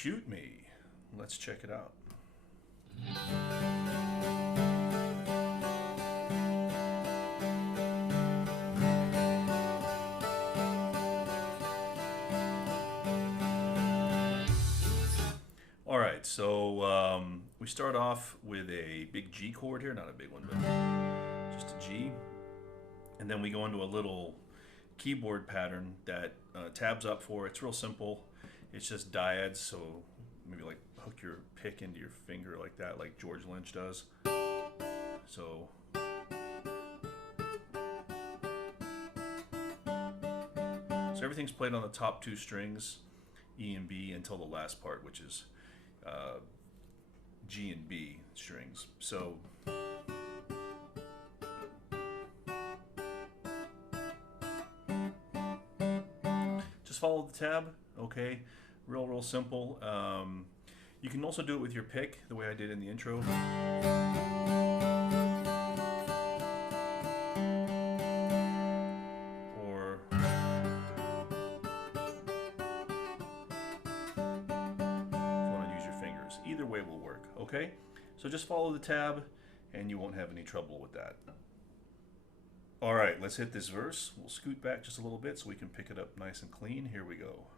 Shoot Me. Let's check it out. All right, so we start off with a big G chord here, not a big one, but just a G. And then we go into a little keyboard pattern that tabs up for. It's real simple. It's just dyads, so maybe like hook your pick into your finger like that, like George Lynch does. So everything's played on the top two strings, E and B, until the last part, which is G and B strings. So just follow the tab, okay? Real simple. You can also do it with your pick, the way I did in the intro. Or either way will work, okay? So just follow the tab and you won't have any trouble with that. All right, let's hit this verse. We'll scoot back just a little bit so we can pick it up nice and clean. Here we go.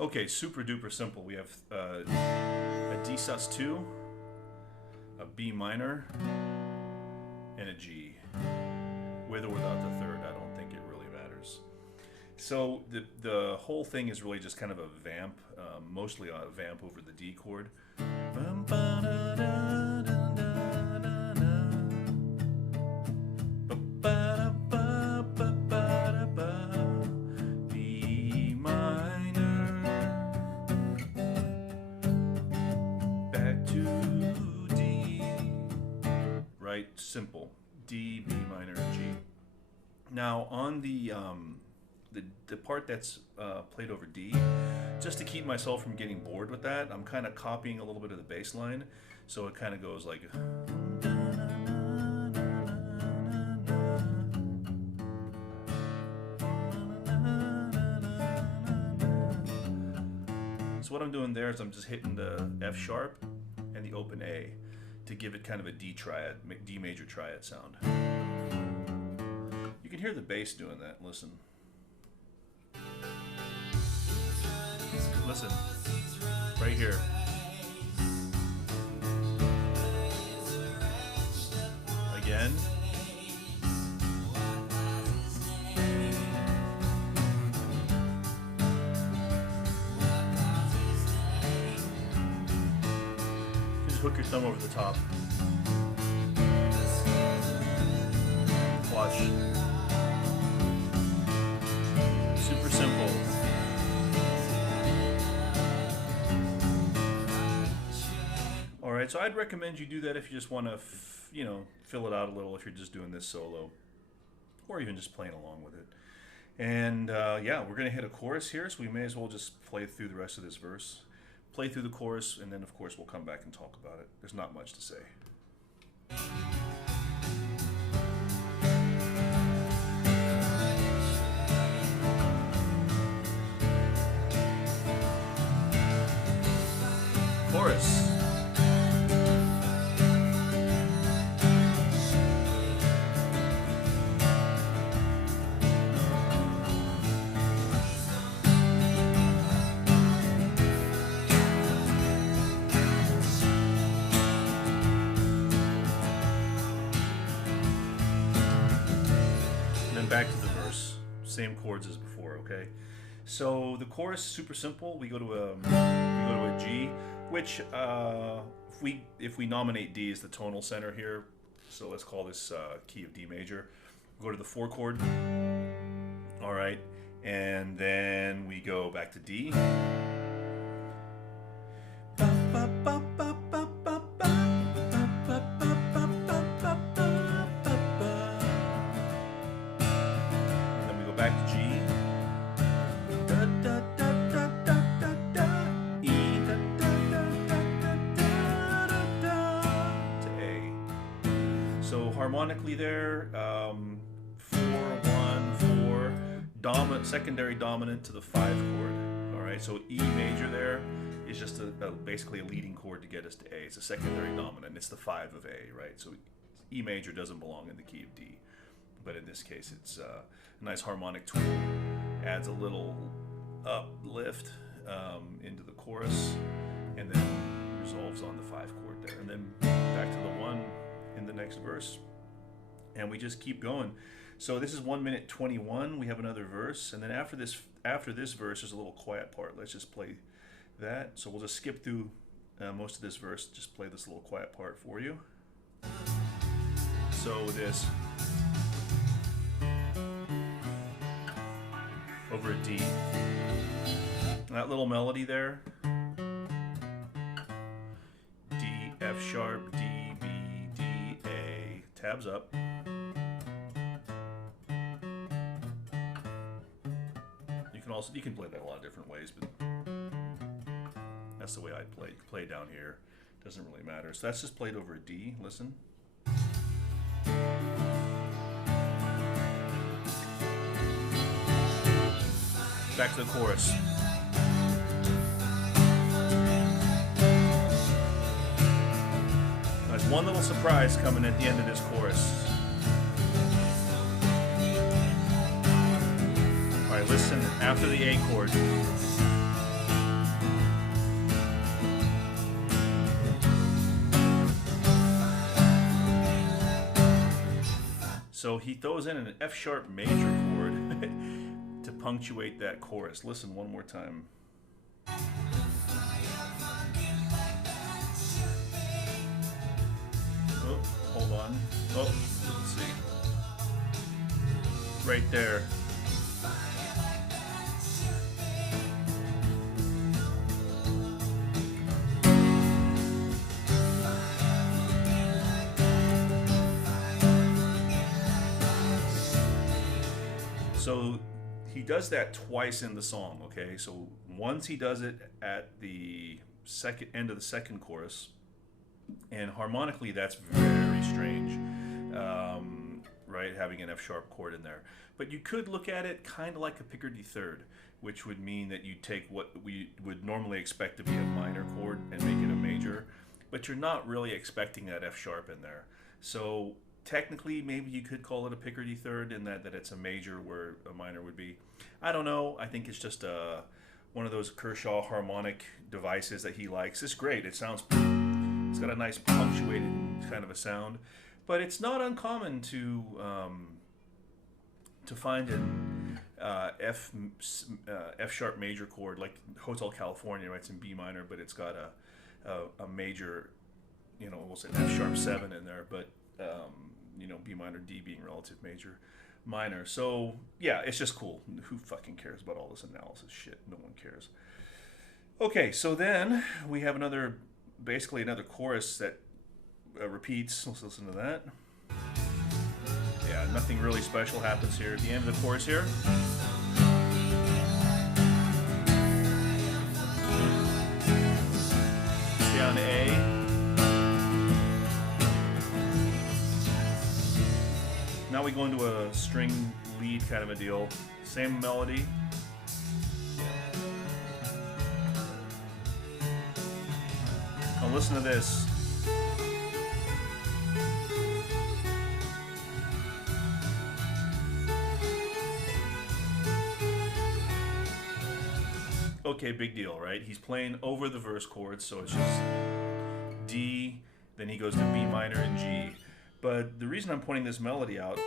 Okay, super duper simple. We have a D sus2, a B minor, and a G. With or without the third, I don't think it really matters. So the whole thing is really just kind of a vamp, mostly a vamp over the D chord. Simple, D, B minor, G. Now on the part that's played over D, just to keep myself from getting bored with that, I'm kind of copying a little bit of the bass line, so it kind of goes like. So what I'm doing there is I'm just hitting the F sharp and the open A to give it kind of a D triad, D major triad sound. You can hear the bass doing that. Listen. Listen. Right here. Again. Hook your thumb over the top. Watch. Super simple. All right, so I'd recommend you do that if you just want to, fill it out a little if you're just doing this solo, or even just playing along with it. And yeah, we're gonna hit a chorus here, so we may as well just play through the rest of this verse. Play through the chorus, and then of course we'll come back and talk about it. There's not much to say. Chorus. Back to the verse, same chords as before, okay? So the chorus is super simple. We go to a G, which if we nominate D as the tonal center here, so let's call this key of D major. Go to the 4 chord, all right, and then we go back to D. harmonically there, 4-1-4, dominant, secondary dominant to the 5 chord. All right, so E major there is just basically a leading chord to get us to A. It's a secondary dominant. It's the 5 of A, right? So E major doesn't belong in the key of D, but in this case, it's a nice harmonic tool. Adds a little uplift into the chorus, and then resolves on the 5 chord there, and then back to the 1 in the next verse, and we just keep going. So this is 1 minute 21. We have another verse, and then after this verse is a little quiet part. Let's just play that. So we'll just skip through most of this verse, just play this little quiet part for you. So this over a D, that little melody there, D, F sharp, D, B, D, A, tabs up. You can play that a lot of different ways, but that's the way I play down here. Doesn't really matter. So that's just played over a D. Listen. Back to the chorus. There's one little surprise coming at the end of this chorus. All right, listen, after the A chord. So he throws in an F sharp major chord to punctuate that chorus. Listen one more time. Oh, hold on. Oh, let's see. Right there. So he does that twice in the song, okay? So once he does it at the end of the second chorus, and harmonically that's very strange, right? Having an F sharp chord in there. But you could look at it kind of like a Picardy third, which would mean that you take what we would normally expect to be a minor chord and make it a major, but you're not really expecting that F sharp in there. So technically, maybe you could call it a Picardy third in that it's a major where a minor would be. I don't know. I think it's just one of those Kershaw harmonic devices that he likes. It's great. It sounds, it's got a nice punctuated kind of a sound, but it's not uncommon to find an F sharp major chord like Hotel California, right? It's in B minor, but it's got a major, we'll say F sharp 7 in there, but B minor, D being relative major, minor. So yeah, it's just cool. Who fucking cares about all this analysis shit? No one cares. Okay, so then we have basically another chorus that repeats. Let's listen to that. Yeah, nothing really special happens here at the end of the chorus here. Down to A. Now we go into a string lead kind of a deal. Same melody. Now listen to this. Okay, big deal, right? He's playing over the verse chords, so it's just D, then he goes to B minor and G. But the reason I'm pointing this melody out,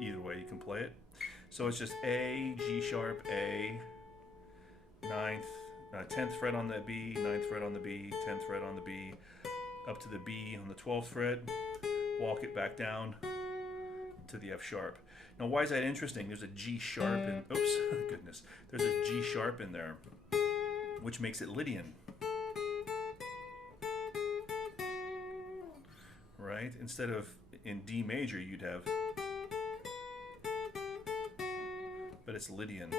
either way you can play it. So it's just A, G sharp, A, 10th fret on the B, 9th fret on the B, 10th fret on the B, up to the B on the 12th fret, walk it back down to the F sharp. Now why is that interesting? There's a G sharp in, oops, goodness. There's a G sharp in there, which makes it Lydian, right? Instead of in D major, you'd have, but it's Lydian,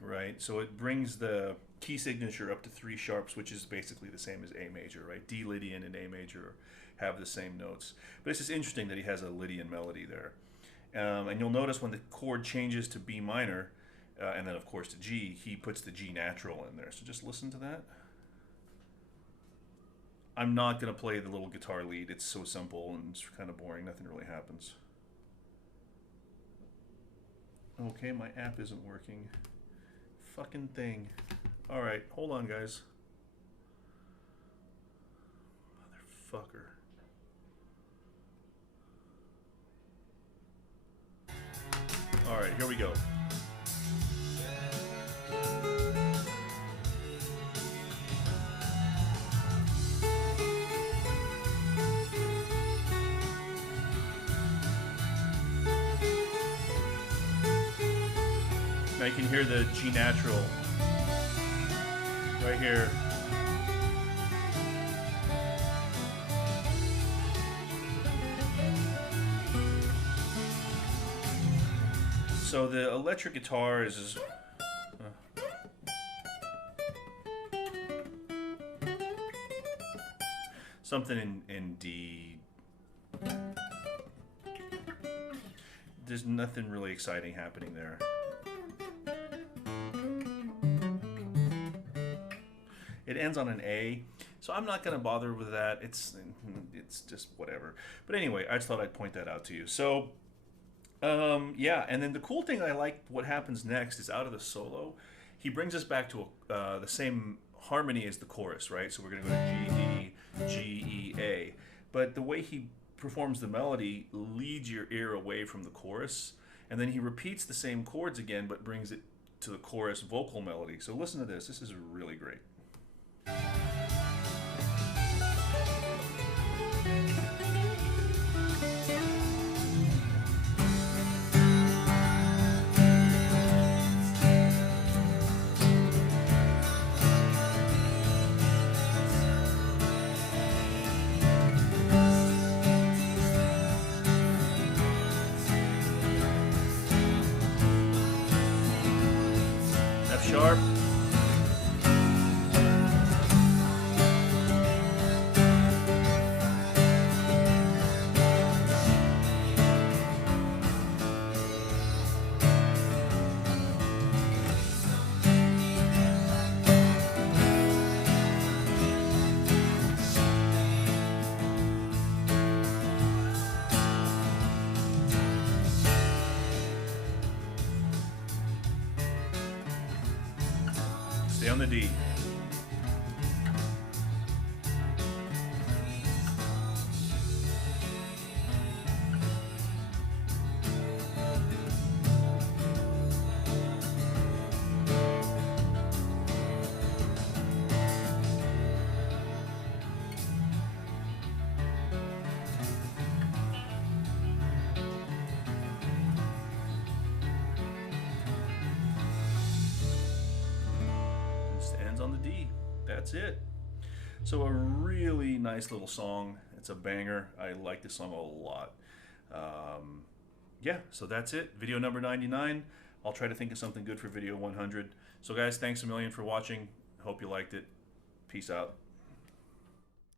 right? right? So it brings the key signature up to 3 sharps, which is basically the same as A major, right? D Lydian and A major have the same notes. But it's just interesting that he has a Lydian melody there. And you'll notice when the chord changes to B minor, and then of course to G, he puts the G natural in there. So just listen to that. I'm not going to play the little guitar lead. It's so simple and it's kind of boring. Nothing really happens. Okay, my app isn't working. Fucking thing. All right, hold on, guys. Motherfucker. All right, here we go. Now you can hear the G natural right here. So the electric guitar is something in D. There's nothing really exciting happening there. It ends on an A, so I'm not going to bother with that. It's just whatever. But anyway, I just thought I'd point that out to you. So, yeah, and then the cool thing I like what happens next is out of the solo, he brings us back to the same harmony as the chorus, right? So we're going to go to G, E, A. But the way he performs the melody leads your ear away from the chorus, and then he repeats the same chords again, but brings it to the chorus vocal melody. So listen to this. This is really great. F sharp. Stay on the D. On the D. That's it. So a really nice little song. It's a banger. I like this song a lot. Yeah, so that's it. Video number 99. I'll try to think of something good for video 100. So guys, thanks a million for watching. Hope you liked it. Peace out.